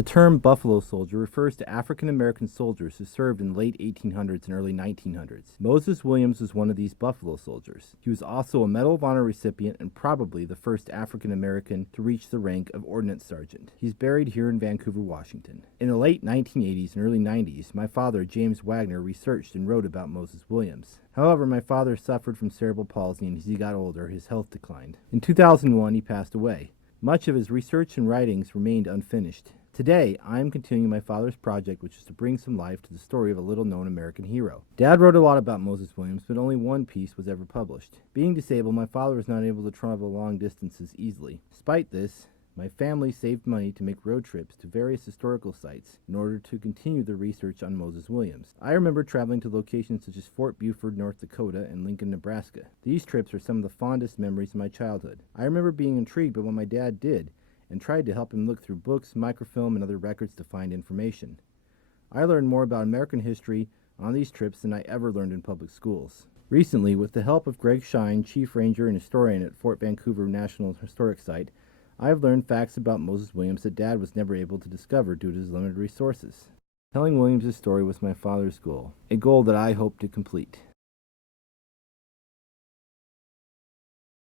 The term Buffalo Soldier refers to African American soldiers who served in the late 1800s and early 1900s. Moses Williams was one of these Buffalo Soldiers. He was also a Medal of Honor recipient and probably the first African American to reach the rank of Ordnance Sergeant. He's buried here in Vancouver, Washington. In the late 1980s and early 90s, my father, James Wagner, researched and wrote about Moses Williams. However, my father suffered from cerebral palsy, and as he got older, his health declined. In 2001, he passed away. Much of his research and writings remained unfinished. Today, I am continuing my father's project, which is to bring some life to the story of a little-known American hero. Dad wrote a lot about Moses Williams, but only one piece was ever published. Being disabled, my father was not able to travel long distances easily. Despite this, my family saved money to make road trips to various historical sites in order to continue the research on Moses Williams. I remember traveling to locations such as Fort Buford, North Dakota, and Lincoln, Nebraska. These trips are some of the fondest memories of my childhood. I remember being intrigued by what my dad did and tried to help him look through books, microfilm, and other records to find information. I learned more about American history on these trips than I ever learned in public schools. Recently, with the help of Greg Shine, Chief Ranger and Historian at Fort Vancouver National Historic Site, I have learned facts about Moses Williams that Dad was never able to discover due to his limited resources. Telling Williams' story was my father's goal, a goal that I hope to complete.